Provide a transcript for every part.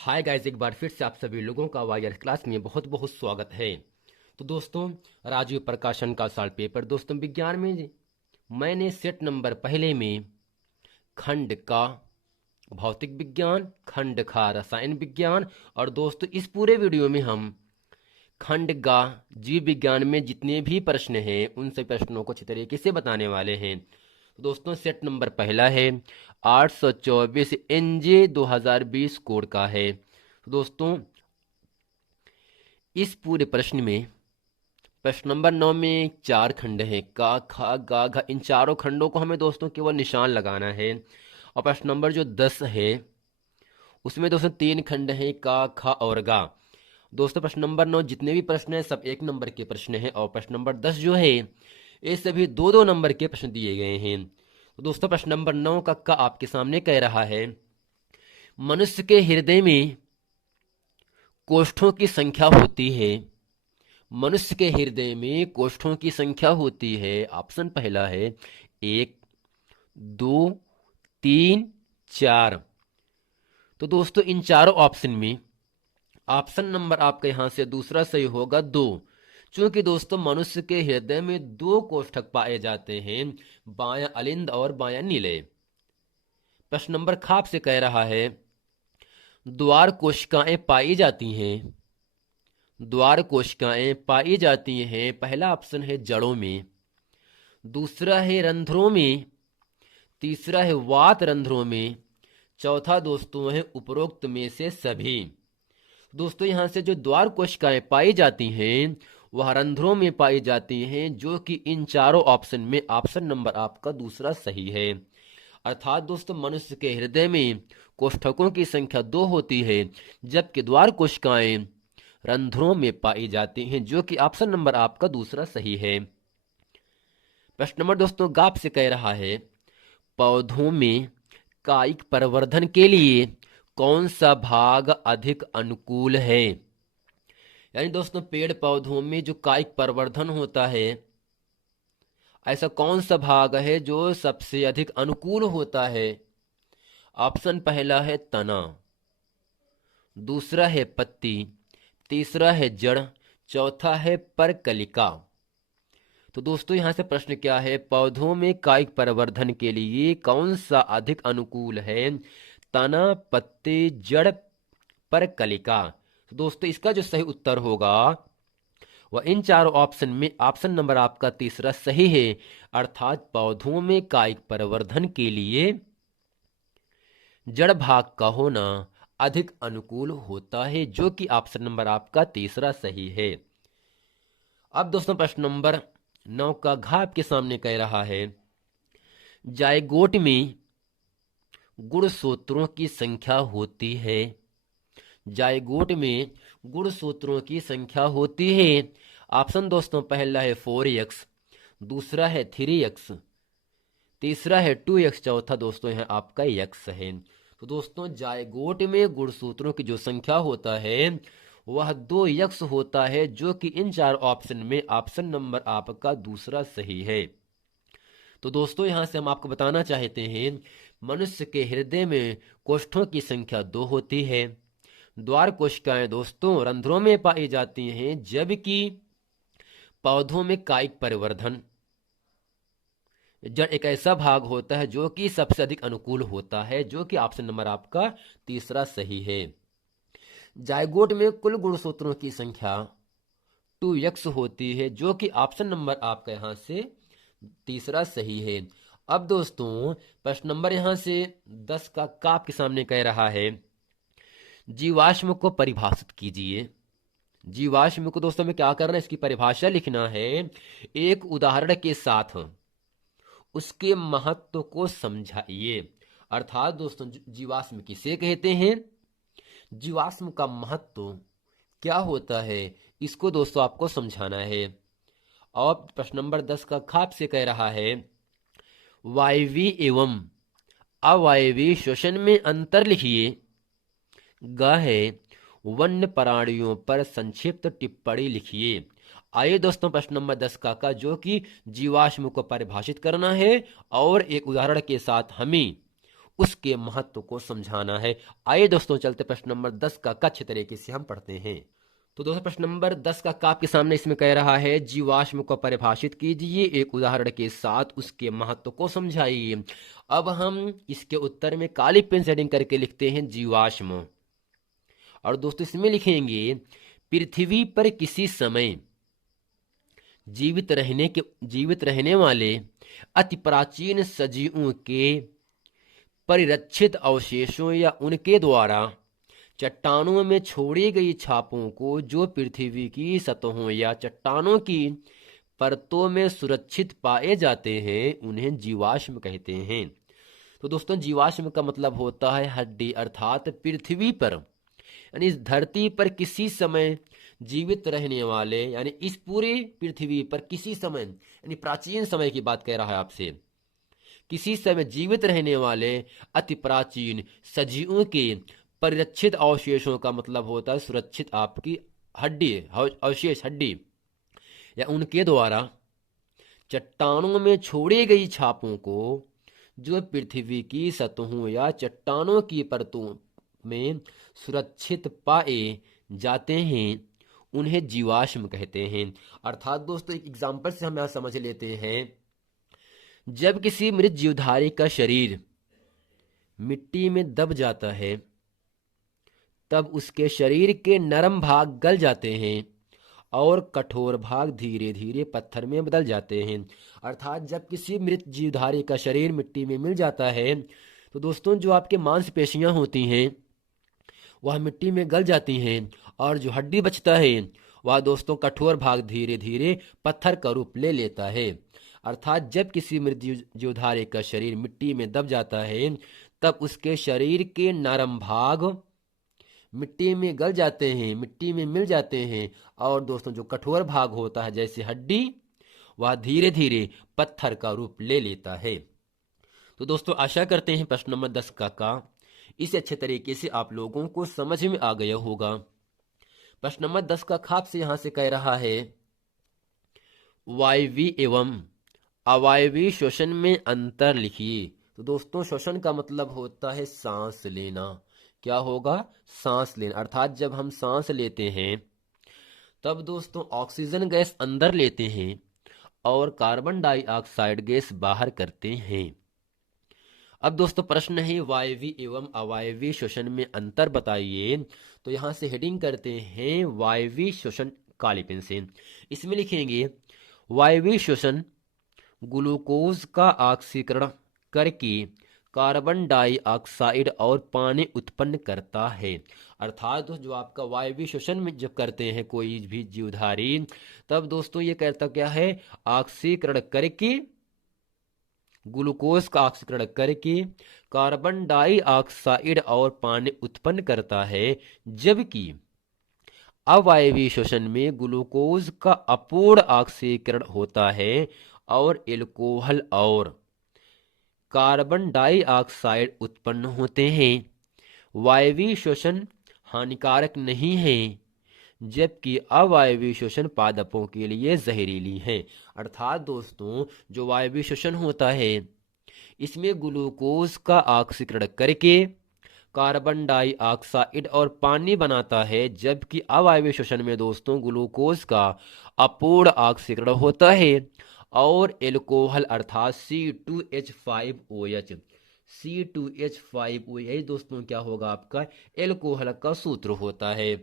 Hi guys, एक बार फिर से आप सभी लोगों का वायर क्लास में बहुत बहुत स्वागत है। तो दोस्तों, राजीव प्रकाशन का साल पेपर दोस्तों विज्ञान में मैंने सेट नंबर पहले में खंड का भौतिक विज्ञान, खंड का रसायन विज्ञान और दोस्तों इस पूरे वीडियो में हम खंड का जीव विज्ञान में जितने भी प्रश्न हैं उन सभी प्रश्नों को अच्छी तरीके से बताने वाले हैं। तो दोस्तों सेट नंबर पहला है 824 NJ 2020 कोड का है। तो दोस्तों इस पूरे प्रश्न में प्रश्न नंबर 9 में 4 खंड है, का, खा, गा, घा। इन चारों खंडों को हमें दोस्तों केवल निशान लगाना है। और प्रश्न नंबर जो 10 है उसमें दोस्तों 3 खंड है, का, खा और गा। दोस्तों प्रश्न नंबर 9 जितने भी प्रश्न हैं सब 1 नंबर के प्रश्न हैं और प्रश्न नंबर 10 जो है ये सभी 2-2 नंबर के प्रश्न दिए गए हैं। तो दोस्तों प्रश्न नंबर 9 का आपके सामने कह रहा है, मनुष्य के हृदय में कोष्ठों की संख्या होती है। मनुष्य के हृदय में कोष्ठों की संख्या होती है। ऑप्शन पहला है 1, 2, 3, 4। तो दोस्तों इन चारों ऑप्शन में ऑप्शन नंबर आपका यहां से दूसरा सही होगा 2। क्योंकि दोस्तों मनुष्य के हृदय में 2 कोष्ठक पाए जाते हैं, बायां अलिंद और बायां नीले। प्रश्न नंबर खाप से कह रहा है, द्वार कोशिकाएं पाई जाती हैं। द्वार कोशिकाएं पाई जाती हैं। पहला ऑप्शन है जड़ों में, दूसरा है रंध्रों में, तीसरा है वात रंध्रों में, चौथा दोस्तों है उपरोक्त में से सभी। दोस्तों यहां से जो द्वार कोशिकाएं पाई जाती हैं वह रंध्रों में पाई जाती हैं, जो कि इन चारों ऑप्शन में ऑप्शन नंबर आपका दूसरा सही है। अर्थात दोस्तों मनुष्य के हृदय में कोष्ठकों की संख्या 2 होती है, जबकि द्वार कोशिकाएं रंध्रों में पाई जाती हैं, जो कि ऑप्शन नंबर आपका दूसरा सही है। प्रश्न नंबर दोस्तों गाप से कह रहा है, पौधों में कायिक प्रवर्धन के लिए कौन सा भाग अधिक अनुकूल है। यानी दोस्तों पेड़ पौधों में जो कायिक प्रवर्धन होता है, ऐसा कौन सा भाग है जो सबसे अधिक अनुकूल होता है। ऑप्शन पहला है तना, दूसरा है पत्ती, तीसरा है जड़, चौथा है परकलिका। तो दोस्तों यहां से प्रश्न क्या है, पौधों में कायिक प्रवर्धन के लिए कौन सा अधिक अनुकूल है, तना, पत्ते, जड़, परकलिका। तो दोस्तों इसका जो सही उत्तर होगा वह इन चारों ऑप्शन में ऑप्शन नंबर आपका तीसरा सही है। अर्थात पौधों में कायिक प्रवर्धन के लिए जड़ भाग का होना अधिक अनुकूल होता है, जो कि ऑप्शन नंबर आपका तीसरा सही है। अब दोस्तों प्रश्न नंबर 9 का घ आपके सामने कह रहा है, जायगोट में गुणसूत्रों की संख्या होती है। जायगोट में गुणसूत्रों की संख्या होती है। ऑप्शन दोस्तों पहला है 4x, दूसरा है 3x, तीसरा है 2x, चौथा दोस्तों है आपका x है। तो दोस्तों जायगोट में गुणसूत्रों की जो संख्या होता है वह 2x होता है, जो कि इन 4 ऑप्शन में ऑप्शन नंबर आपका दूसरा सही है। तो दोस्तों यहां से हम आपको बताना चाहते हैं, मनुष्य के हृदय में कोष्ठों की संख्या 2 होती है। द्वार कोशिकाएं दोस्तों रंध्रों में पाई जाती हैं, जबकि पौधों में कायिक परिवर्धन जड़ एक ऐसा भाग होता है जो कि सबसे अधिक अनुकूल होता है, जो कि ऑप्शन नंबर आपका तीसरा सही है। जायगोट में कुल गुणसूत्रों की संख्या 2x होती है, जो कि ऑप्शन नंबर आपका यहां से तीसरा सही है। अब दोस्तों प्रश्न नंबर यहां से 10 का आपके सामने कह रहा है, जीवाश्म को परिभाषित कीजिए। जीवाश्म को दोस्तों में क्या करना है, इसकी परिभाषा लिखना है एक उदाहरण के साथ, उसके महत्व को समझाइए। अर्थात दोस्तों जीवाश्म किसे कहते हैं, जीवाश्म का महत्व क्या होता है, इसको दोस्तों आपको समझाना है। और प्रश्न नंबर 10 का खाप से कह रहा है, वायवीय एवं अवायवीय श्वसन में अंतर लिखिए। ग है वन्य प्राणियों पर संक्षिप्त टिप्पणी लिखिए। आइए दोस्तों प्रश्न नंबर 10 का जो कि जीवाश्म को परिभाषित करना है और एक उदाहरण के साथ हमें उसके महत्व को समझाना है। आइए दोस्तों चलते प्रश्न नंबर 10 का अच्छे तरीके से हम पढ़ते हैं। तो दोस्तों प्रश्न नंबर 10 का आपके सामने इसमें कह रहा है, जीवाश्म को परिभाषित कीजिए, एक उदाहरण के साथ उसके महत्व को समझाइए। अब हम इसके उत्तर में काली पेन से हेडिंग करके लिखते हैं जीवाश्म, और दोस्तों इसमें लिखेंगे पृथ्वी पर किसी समय जीवित रहने वाले अति प्राचीन सजीवों के परिरक्षित अवशेषों या उनके द्वारा चट्टानों में छोड़ी गई छापों को जो पृथ्वी की सतहों या चट्टानों की परतों में सुरक्षित पाए जाते हैं उन्हें जीवाश्म कहते हैं। तो दोस्तों जीवाश्म का मतलब होता है हड्डी, अर्थात पृथ्वी पर यानी इस धरती पर किसी समय जीवित रहने वाले, यानी इस पूरी पृथ्वी पर किसी समय यानी प्राचीन समय की बात कह रहा है आपसे, किसी समय जीवित रहने वाले अति प्राचीन सजीवों के परिरक्षित अवशेषों का मतलब होता है सुरक्षित आपकी हड्डी, अवशेष हड्डी, या उनके द्वारा चट्टानों में छोड़ी गई छापों को जो पृथ्वी की सतहों या चट्टानों की परतों में सुरक्षित पाए जाते हैं उन्हें जीवाश्म कहते हैं। अर्थात दोस्तों एक एग्जाम्पल से हम यहां समझ लेते हैं, जब किसी मृत जीवधारी का शरीर मिट्टी में दब जाता है तब उसके शरीर के नरम भाग गल जाते हैं और कठोर भाग धीरे धीरे पत्थर में बदल जाते हैं। अर्थात जब किसी मृत जीवधारी का शरीर मिट्टी में मिल जाता है तो दोस्तों जो आपके मांसपेशियां होती हैं वह मिट्टी में गल जाती हैं और जो हड्डी बचता है वह दोस्तों कठोर भाग धीरे धीरे पत्थर का रूप ले लेता है। अर्थात जब किसी मृत जीवधारी का शरीर मिट्टी में दब जाता है तब उसके शरीर के नरम भाग मिट्टी में गल जाते हैं, मिट्टी में मिल जाते हैं, और दोस्तों जो कठोर भाग होता है जैसे हड्डी वह धीरे धीरे पत्थर का रूप ले लेता है। तो दोस्तों आशा करते हैं प्रश्न नंबर 10 का इसे अच्छे तरीके से आप लोगों को समझ में आ गया होगा। प्रश्न नंबर 10 का खाप से यहां से कह रहा है, वायवीय एवं अवायवीय श्वसन में अंतर लिखिए। तो दोस्तों श्वसन का मतलब होता है सांस लेना। क्या होगा? सांस लेना। अर्थात जब हम सांस लेते हैं तब दोस्तों ऑक्सीजन गैस अंदर लेते हैं और कार्बन डाइऑक्साइड गैस बाहर करते हैं। अब दोस्तों प्रश्न है वायवीय एवं अवायवीय श्वसन में अंतर बताइए। तो यहां से हेडिंग करते हैं वायवीय श्वसन काली पेन से। इसमें लिखेंगे वायवीय श्वसन ग्लूकोज का ऑक्सीकरण करके कार्बन डाइऑक्साइड और पानी उत्पन्न करता है। अर्थात जो आपका वायवीय श्वसन में जब करते हैं कोई भी जीवधारी तब दोस्तों ये करता क्या है, ऑक्सीकरण करके ग्लूकोज का ऑक्सीकरण करके कार्बन डाइऑक्साइड और पानी उत्पन्न करता है, जबकि अवायवीय श्वसन में ग्लूकोज का अपूर्ण ऑक्सीकरण होता है और एल्कोहल और कार्बन डाइऑक्साइड उत्पन्न होते हैं। वायवीय श्वसन हानिकारक नहीं है जबकि अवायवीय श्वसन पादपों के लिए जहरीली है। अर्थात दोस्तों जो वायवीय श्वसन होता है इसमें ग्लूकोज का ऑक्सीकरण करके कार्बन डाइऑक्साइड और पानी बनाता है, जबकि अवायवीय श्वसन में दोस्तों ग्लूकोज का अपूर्ण ऑक्सीकरण होता है और एल्कोहल अर्थात C2H5OH C2H5OH दोस्तों क्या होगा आपका एल्कोहल का सूत्र होता है।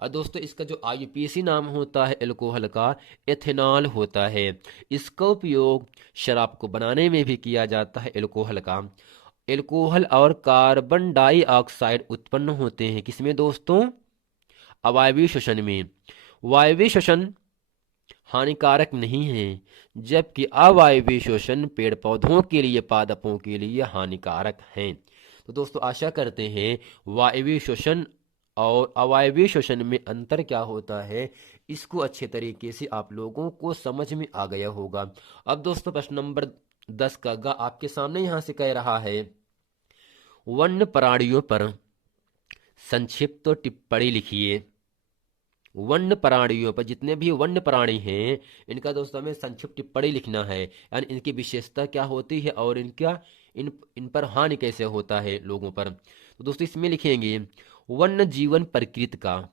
और दोस्तों इसका जो IUPAC नाम होता है एल्कोहल का, एथेनॉल होता है। इसका उपयोग शराब को बनाने में भी किया जाता है। एल्कोहल का एल्कोहल और कार्बन डाइऑक्साइड उत्पन्न होते हैं किसमें दोस्तों? अवायवीय श्वसन में। वायवीय श्वसन हानिकारक नहीं है जबकि अवायवीय श्वसन पेड़ पौधों के लिए पादपों के लिए हानिकारक हैं। तो दोस्तों आशा करते हैं वायवीय श्वसन और अवायवीय श्वसन में अंतर क्या होता है इसको अच्छे तरीके से आप लोगों को समझ में आ गया होगा। अब दोस्तों प्रश्न नंबर 10 का आपके सामने यहां से कह रहा है, वन्य प्राणियों पर संक्षिप्त टिप्पणी लिखिए। वन्य प्राणियों पर, जितने भी वन्य प्राणी हैं इनका दोस्तों हमें संक्षिप्त टिप्पणी लिखना है, यानी इनकी विशेषता क्या होती है और इन पर हानि कैसे होता है लोगों पर। तो दोस्तों इसमें लिखेंगे वन्य जीवन प्रकृति का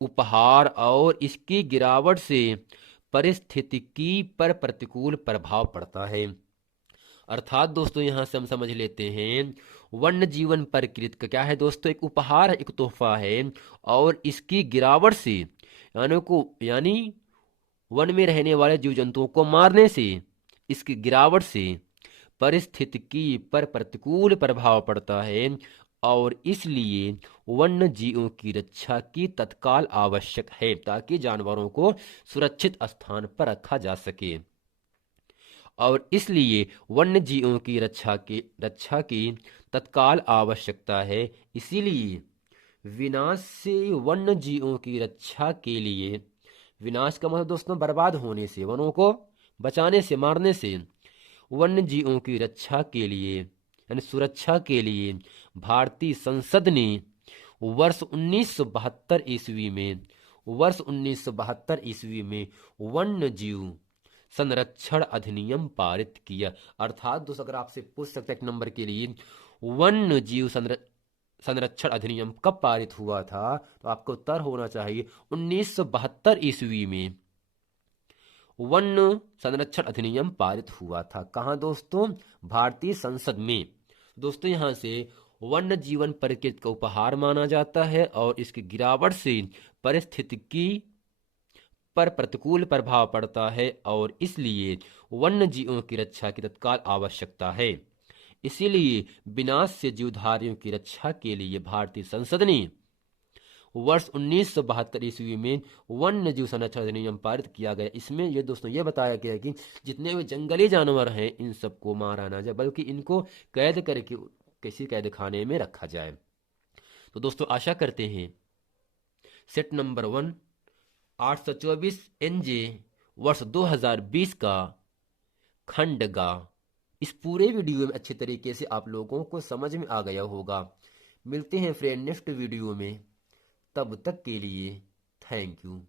उपहार और इसकी गिरावट से पारिस्थितिकी पर प्रतिकूल प्रभाव पड़ता है। अर्थात दोस्तों यहां से हम समझ लेते हैं वन्य जीवन प्रकृति का क्या है दोस्तों, एक उपहार है, एक तोहफा है, और इसकी गिरावट से यानी वन में रहने वाले जीव जंतुओं को मारने से, इसकी गिरावट से पारिस्थितिकी पर प्रतिकूल प्रभाव पड़ता है, और इसलिए वन्य जीवों की रक्षा की तत्काल आवश्यक है ताकि जानवरों को सुरक्षित स्थान पर रखा जा सके। और इसलिए वन्य जीवों की रक्षा की तत्काल आवश्यकता है। इसीलिए विनाश से वन्य जीवों की रक्षा के लिए, विनाश का मतलब दोस्तों बर्बाद होने से, वनों को बचाने से, मारने से, वन्य जीवों की रक्षा के लिए यानी सुरक्षा के लिए भारतीय संसद ने वर्ष 1972 ईस्वी में वन्य जीव संरक्षण अधिनियम पारित किया। अर्थात दोस्तों अगर आपसे पूछ सकते हैं एक नंबर के लिए, वन्य जीव संरक्षण अधिनियम कब पारित हुआ था, तो आपको उत्तर होना चाहिए 1972 ईस्वी में वन्य संरक्षण अधिनियम पारित हुआ था। कहां दोस्तों, भारतीय संसद में। दोस्तों यहां से वन्य जीवन प्रकृति का उपहार माना जाता है और इसकी गिरावट से पारिस्थितिकी पर प्रतिकूल प्रभाव पड़ता है, और इसलिए वन्य जीवों की रक्षा की तत्काल आवश्यकता है। इसीलिए विनाश से जीवधारियों की रक्षा के लिए भारतीय संसद ने वर्ष 1972 ईस्वी में वन्य जीव संरक्षण अधिनियम पारित किया गया। इसमें ये दोस्तों ये बताया गया है कि जितने भी जंगली जानवर हैं इन सबको मारा ना जाए, बल्कि इनको कैद करके किसी कैद खाने में रखा जाए। तो दोस्तों आशा करते हैं सेट नंबर 1 824 NJ वर्ष 2020 का खंड गा इस पूरे वीडियो में अच्छे तरीके से आप लोगों को समझ में आ गया होगा। मिलते हैं फ्रेंड नेक्स्ट वीडियो में, तब तक के लिए थैंक यू।